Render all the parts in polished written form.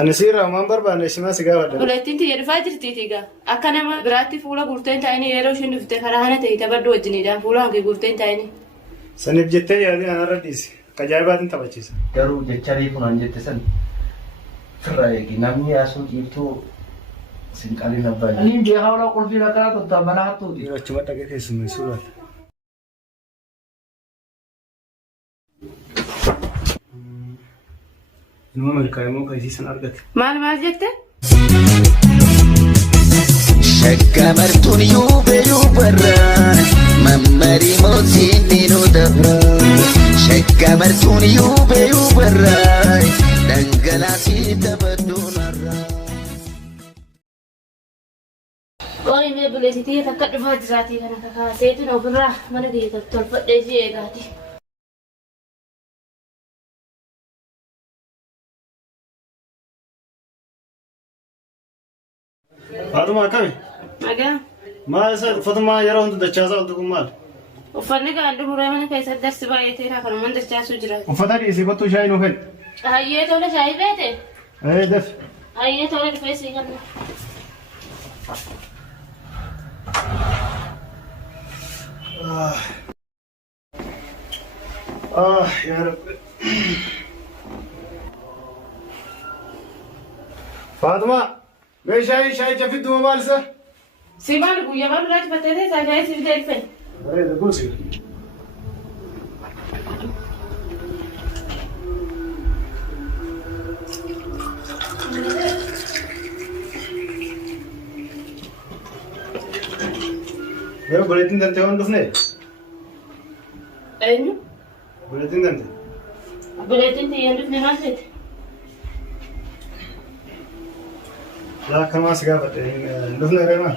أنا سيرة ما بربع نشمة سجاوة. ولكن تيجي فاجر تيجا أكنا ما براتي فولا قرتين تاني يروش إنه في تفرحنا تيجي تبردو الجني ده فولا عنك قرتين تاني. سنبجتة يا دي أنا رديس كجايبات أنت بتشيس. Garuu jecha riifuun jette san firra eegi namni yaasuu dhiibtuu sinqaliin abbaa. Ani beekaa wala qulfii rakkaa tuttaa mana hattuuti. Yoo achuma dhaqee keessumaa suuraa. Inuma milkaa'immoo qayyisiisan argate. Maal jette? Shakka martuun yuubarraa mammarii mootiin dhiinuu dabraa. Shakka martuun yuubarraa dhangalaasii taphaduun har'aa. Oyi mee buleetitii takka dhufaa jiraatii kana kakaaseetiin ofirraa mana kiyya tolfadhee si eegaati. Faatuma akkami? Nagaa. Maal isa Faatuma yeroo hundi dachaasaa oltu kun maal? Uffanni gaadhu muree mana keessatti darsi baay'atee kanumaan dachaasuu jira. Uffata dhiisii kottuu shaayii nuu kenni. Hayyee tola shaayii beete? Def. Hayyee tola dhufee sii kenna. يا رب فاطمة ما شاي جفيد وما مالسه سيمان قوية ما بلاش فتاة ساجاي سيف ديرفين. أريد أقول سير. يا بلدين دنتي وين دفني؟ أينو؟ بلدين دنتي. بلدين تيجي دفني ما فيت. لا كمان سجابة دفني ريما.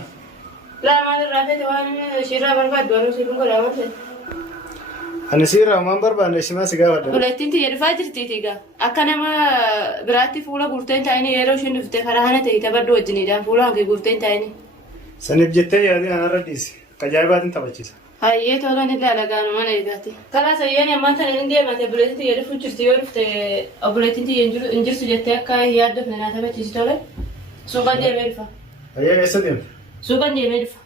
لا ما درافت وانا شيرا برباد وانا شيرون كلا ما فيت. أنا سيرة ما بربع نشمة سجابة. بلدين تيجي فاجر تيجا أكنا ما براتي فولا قرتين تاني يروش إنه في تفرحنا تيجي تبردو الجني ده فولا عنك قرتين تاني. سنبجتة يا دي أنا رديس كجايبات أنت بتشيس. Hayyee tola ni dalagaan mana eegaati. Karaa sayyaan ammaan tana inni deemate buleetiin yoo dhufu jirti yoo dhufte buleetiin injirtu jettee akka yaadduuf na taphachiisi tole. Suuqan deemee dhufa. Hayyee eessa deemte? Suuqan deemee dhufa.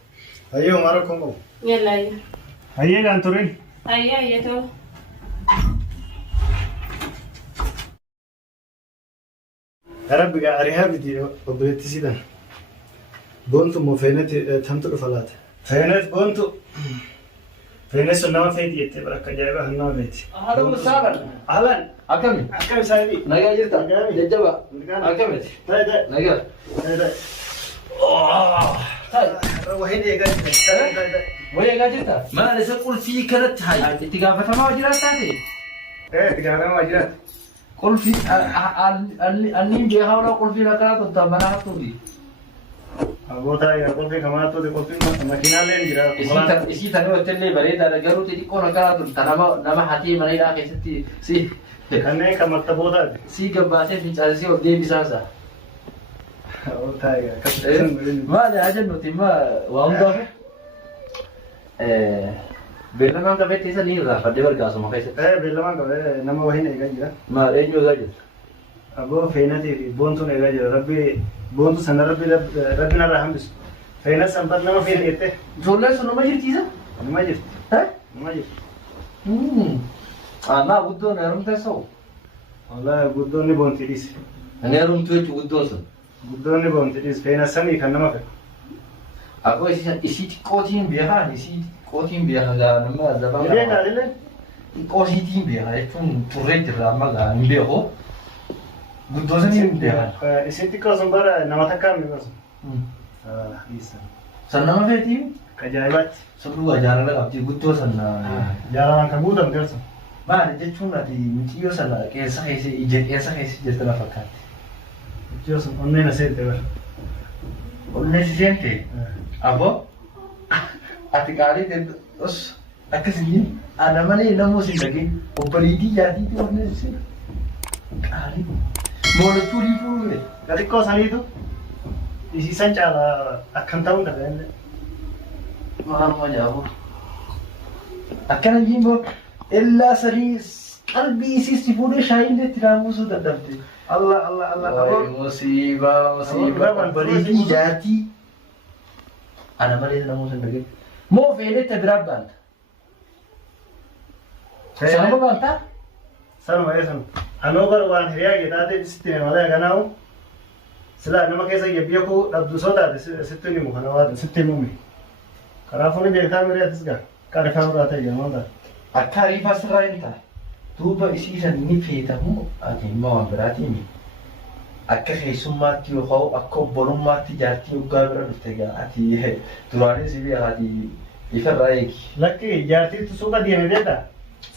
Hayyee Umaara Kongo. Yallaayyee. Hayyee Gaanturiin. Hayyee tola. يا رب قاعد بدي وبريتي سيدا بونتو مو فينت تمتو فلات فينت بونتو فينت سنما فيدي يتبرك جايبه هنو بيتي Haadha Musaaban. أهلا Akkami? أكمل سايبي Nagaa jirta? Jajjaba. Akkamiti? طيب Nagaa. روحيني يا قلبي Wayii eegaa jirta? Maal isa qulfii kanatti haa itti gaafatamaa hojii taate? ايه تجارة ما جرات Qulfii anniin beekaa wala qulfii rakkaa tuttaa mana hattuuti. أبو تاي أقول في كمان تو تقول في ماكينة لين جرات Isii tanii hoteellee bareedaadha garuu xixiqqoo rakkaa turta nama hatii mana hidhaa keessatti أنا كم تبغى si gabbaatee fincaasisee ol deebisaasa. أبو تاي Maali haa jennuti waa hundaafu beellamaan qabeetti isa ni irraa fadhee bargaasuma keessatti. إيه بالله ما قبل نما وين إيجا جرا Maal eenyu eegaa jirtu? أبو فينتي بونتو إيجا جرا ربي بونتو سنة ربنا الرحمن بس فينت سنبت نما فين يته Ijoolleen sun nama jirtiisa? ما جرت Hee? ما جرت Naa guddoon heerumtee sa'u. والله بدوني بونتي ديس Ani heerumtuu jechuun guddoon sun. بدوني بونتي ديس فينت سمي كان نما في Akkoo isii xiqqootiin beekaan isii xiqqootiin beekaa gaa nama zabaa ليه قاعد لين xiqqoo isiitiin beekaa jechuun turree jirra amma gaa hin beeku. Guddoo sanii hin beekan. إسيتي كوسم برا نما تكامل كوسم إيسا San nama feetii كجايبات sun jaalala qabdi guddoo san جاران كبودم كرسم maali jechuun ati mitiyyoo sana keessa keessa jirta na fakkaatti. جوسم أمي نسيت تبر Onneen si seente aboo ati qaalii os akkasiin ana malee namoo si dhagee obboliitii jaatiitii onneen si seente qaalii moolachuu dhiifuu Gati koosaniitu isiisan caalaa akkan ta'uu danda'an maaluma jaabu akkana jiimmoo illaa sadii qalbii isiisti fuudhee shaayiin itti raamusuu dadhabde. الله الله الله مصيبة بريدي جاتي أنا مريض نموت النبي مو في ليت براب بانت سلام بانتا سلام عليكم أنا وان هريا جداد ستين ولا غناو سلا نما كيسا يبيكو لابد صوتا ستوني مخنوات ستين مومي كرافوني بيتا مريا تسقى كارفان راتا يجمعنا أكاري فاسرا إنتا توبا إسيسا نفيتهم أتي ما براتيني akka keessummaatti yoo akka obbolummaatti jaartii waggaa bira dhufte ati duraanis sibii ati ifarraa eegi. Lakki jaartiitu suuqa deeme beektaa?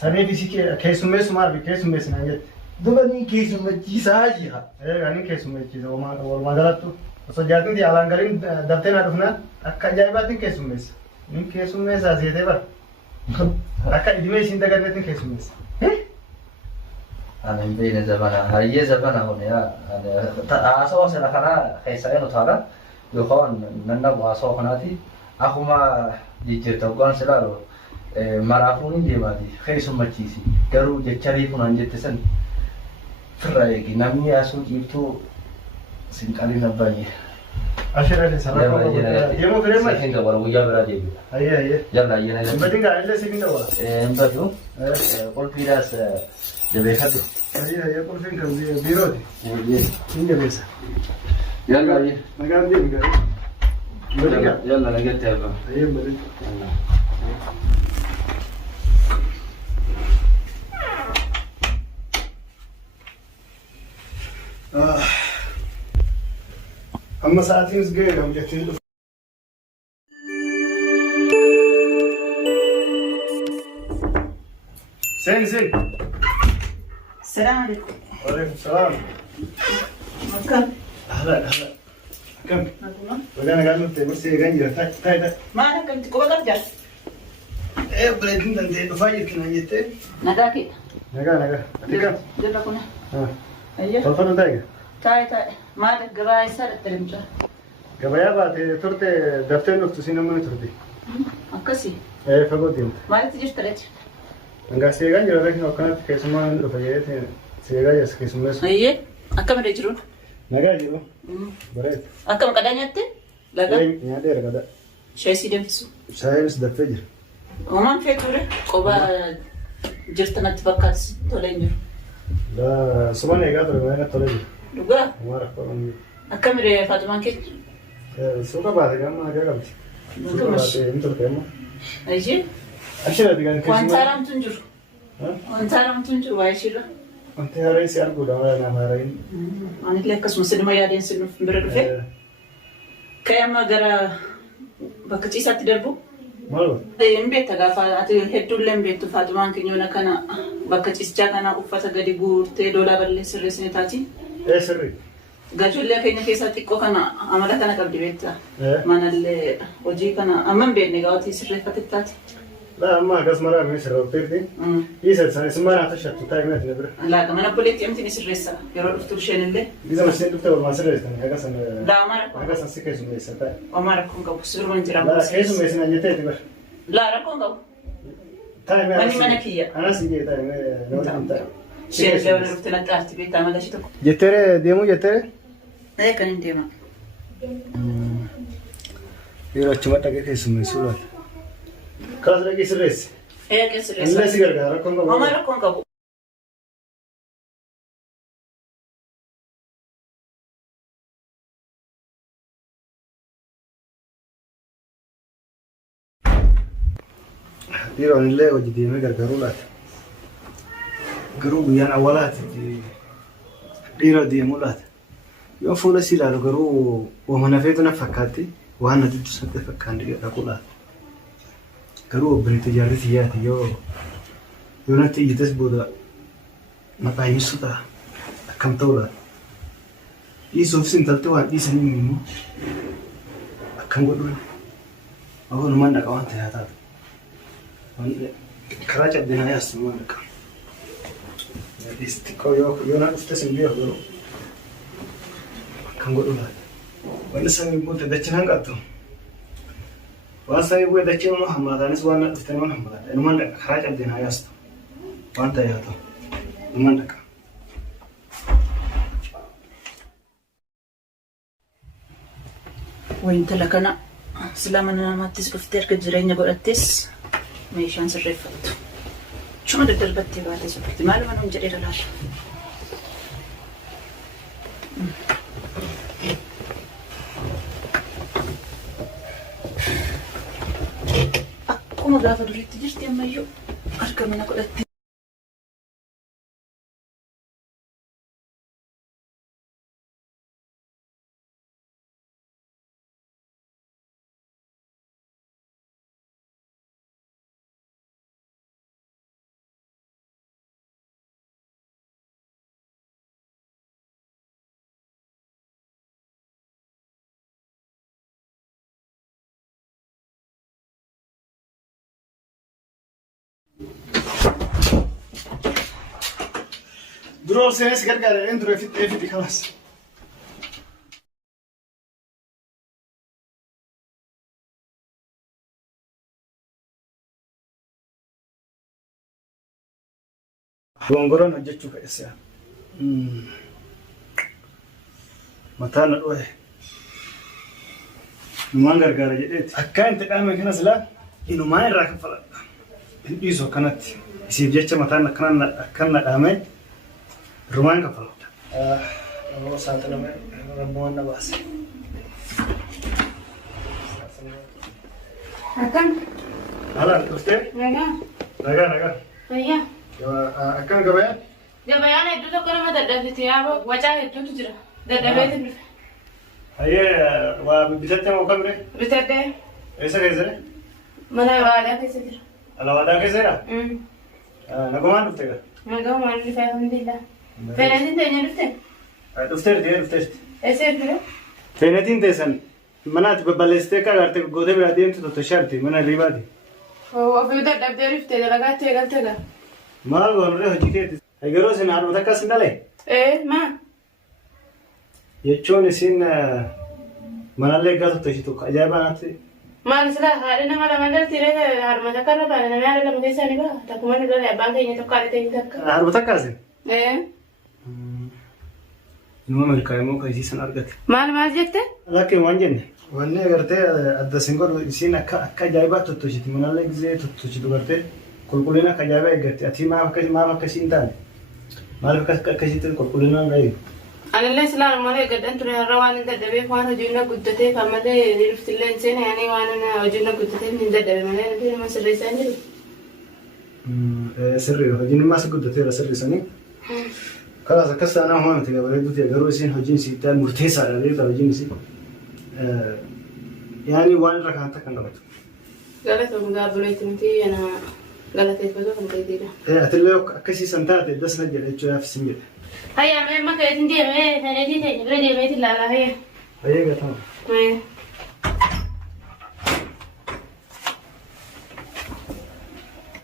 Saree bisi keessummeessumaa fi keessummeessinaan jette. Duba ni keessummechiisaa jira. Ani keessummechiisa walumaa galattu. Osoo jaartiin alaan galiin dabtee naa dhufnaan akka ajaa'ibaatti keessummeessa. Ni keessummeessaa seetee bara. Akka idimee isiin dagaddeetti keessummeessa. أنا بين زمانها هي زمانها هنا أسوأ سنة خنا خيسائن وثارة يخون ننبغ أسوأ خناتي أخو ما يجي توقعن سلالو مرافوني دي مادي خيسو مچيسي قرو جچاري فنان جتسن فرائقي نمي أسو جيبتو سنقالي نباني أشياء اللي سنة يمو فريم سيخين كبارو ويا برا جيبي هيا يلا يلا بدين قاعد إلا سيخين كبارا امبادو قول بيراس جبهته هيا يقول فين كم بيرودي إنجا بيسا يلا مكان دي مكان يلا لقيت يلا هيا بدين أما ساعتين صغيرة هم جاتين سين السلام عليكم. وعليكم السلام. كم؟ أهلا كم؟ وأنا قاعد نبتة بس يغني تاي ما أنا كنت كوبا قبجة. إيه بلدنا أنت دفاير كنا جتة. نجاكي. نجا أتيكم. جل كنا. أيه. تفضل تاي. تاي ما لك قراي سر التلمجة. قبايا بات ترت دفتر نفتسين من ترتي. أكسي. إيه فقوديم. ما لك تجيش تريج. Enggak sih kan jalan kaki nokat kayak semua udah pakai itu sih ya kayak semua. Iya. Akam ada jerun. Naga jiru. Berat. Akam kadanya teh? Laga. Ya ada kada. Saya sih demsu. Saya sudah fajar. Oman feture. Koba jirtana tbakas tolenjur. Lah semua nih kan terus mana tolong. Juga. Marah orang. Akam ada Fatima kit. Suka banget kan agak kan. Suka banget itu tema. Aje. Asyik dengan Wantaram tunjur. Wantaram tunjur waishira. Nanti hari ini aku dah mana hari ini. Anik lekas muslim ya den sinu berdefe. Kayak magara bakci saat darbu. Malu. Yang beta gafa ati heddulen betu Fatima kinyona kana bakci kana uffata gadi guurte dola balle sirresne taati. Sirri. Gajulle kenya keessa xiqqoo kana amala kana qabdi beektaa. Manallee hojii kana amman beekne gaawati sirreeffate taati. لا ما قص مرة من سر وطيرتي. يسأل سنة اسمها نعطش تايمات نبرة. لا كمان أقولك أنت نسرسها يروح تفشين اللي. إذا ما سنت دكتور ما سرت أنا قص أنا. لا ما ركون. قص سكيس ميسا تاي. ما ركون قبل سر من جرام. لا كيس ميسا نجتة تبر. لا ركون قبل. تايم. ماني منكية. أنا سيجي تايم. نودي تايم. شيء اللي أنا رحت نتعرف بيت عمل شيء تكو. جتري ديمو جتري. إيه كان ديما. يلا cuma tak kayak semua. Kalau lagi serius. إيه كسر. Anda sih gara-gara kau nggak. ما ركون قبل. Tiro nilai wajib dia gara-garulat. Garu yang awalat di. Tiro dia mulat. Yo fulla sila lo garu wa manafetu na fakati wa hana tutu sante fakandi garulat. Garu berita jadi tiada yo. Yo nanti jitas boda mata ini sudah akan tahu lah. Isu sintal tu ada di sini minum akan bodoh. Aku nama nak kawan tiada. Kerajaan dinaya semua nak. Jadi kau yo nak ustaz sendiri garu. Akan bodoh lah. Mana sangat ibu tidak cenang kat tu. Wasa ibu tidak cenang Muhammad. Anis wana ustaz Muhammad. Nama nak kerajaan dinaya semua. Wanta ya tu. Nama nak. وين تلكنا سلامنا ما تسبفتير كجرين قلتس ميشان سرفت شو ما دربتي بعد سبفتي ما لما نجري رلاش أكو مغافة دريت جرتي أما يو أركب من قلتي درو سينس قرقر اندرو في خلاص Gonggoron hojjechuu fedhe mataan na dhohe numaan gargaara jedheeti akka inti dhaame kana silaa inumaan irraa kaffaladha hin dhiisu akkanatti isiif jecha mataan akkan na dhaame rumaan kaffaladha namoo saaxilame rabbumaan na baase Akam? halaan dhuftee nagaa Ayya. akkam gabayaan Gabayaan hedduu tokko nama dadhabsiise yaaboo wacaa hedduutu jira. Dadhabeetu dhufe. hayyee waa bitatte moo kamre Bitadhee eessa keessare mana waadaa keessa jira. alawaadaa keesseera nagumaan dhufte gaa Nagaa waan dhufe alhamdulillah. Feenatiin teenya dhufte? dhufteerti Eessa ergire? feenatiin teessan manaati babballeessitee akka agartee gootee biraa deemtu tokko sharti mana ribaati Ofii dadhabdee dhufte dalagaatti eegalte gaa. maal goonuree hojii keetti yeroo isin haadhota akkas hin dhalee Maa? jechuun isin manallee eeggaa tokko ishii tokko ajaa'ibaa naatti Maal silaa haadhi nama lama galtiiree harma takka irra baane namni haadha lama keessaa ni baha. Takkuma ni lola abbaan keenya tokko haadha keenya takka. haadhota akkaasin inuma milkaa'immoo kan isiisan argate Maal jette? lakkee waan jenne wanni agartee adda sin godhu isiin akka ajaa'ibaa tottochiti manallee gizee tottochitu gartee qulqullina akka ajaa'ibaa eeggatti ati maaf akkasii hin taane maaliif akkasitti qulqullinaan gahe Anillee silaa malee gaddan ture har'a waan hin dadhabeef waan hojiin na guddateef ammallee dhuftillee hin seene yaani waan hojiin na guddateef hin dadhabe malee nuti nama sirreessaa hin jiru. sirri hojiin immaas guddateera sirrisanii kalaas akkas taanaa hoomate gabareeduuti garuu isiin hojiin siittaa murteessaadha beekta hojiin isii yaani waan irra kaanta kan qabatu. Galatoom gaabbuleetti miti yana galateeffatu kan ta'edha. Atillee akkasiisan taate dasna jedha jechuudhaaf isin jedhe. Hayya amma keetiin deemee feeneetii ta'e bira deemeetiin laalaa hayya. Fayyee gatama.